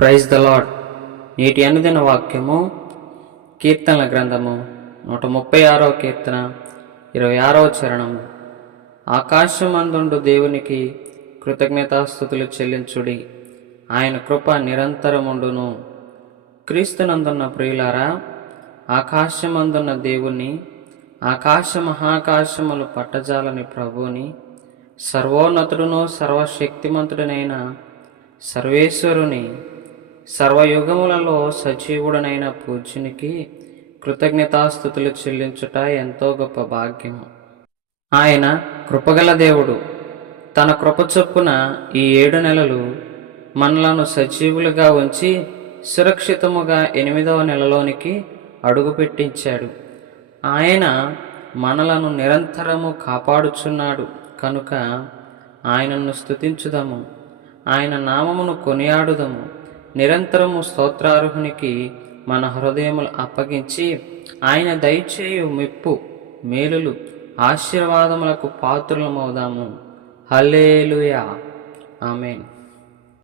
Praise the lord నేటి అనుదిన వాక్యము కీర్తనల గ్రంథము నూట ముప్పై ఆరవ కీర్తన ఇరవై ఆరవ చరణము. ఆకాశమందుండు దేవునికి కృతజ్ఞతాస్థుతులు చెల్లించుడి. ఆయన కృప నిరంతరముండును. క్రీస్తునందున్న ప్రియులారా ఆకాశమందున్న దేవుని ఆకాశ మహాకాశములు పట్టజాలని ప్రభువుని సర్వోన్నతుడును సర్వశక్తిమంతుడనైన సర్వేశ్వరుని సర్వయుగములలో సజీవుడనైన పూజ్యునికి కృతజ్ఞతాస్థుతులు చెల్లించుట ఎంతో గొప్ప భాగ్యము. ఆయన కృపగల దేవుడు. తన కృప చొప్పున ఈ ఏడు నెలలు మనలను సజీవులుగా ఉంచి సురక్షితముగా ఎనిమిదవ నెలలోనికి అడుగుపెట్టించాడు. ఆయన మనలను నిరంతరము కాపాడుచున్నాడు. కనుక ఆయనను స్తుతించుదము. ఆయన నామమును కొనియాడుదము. నిరంతరము స్తోత్రార్హునికి మన హృదయములు అప్పగించి ఆయన దయచేయు మెప్పు మేలులు ఆశీర్వాదములకు పాత్రులమవుదాము. హల్లేలుయా. ఆమెన్.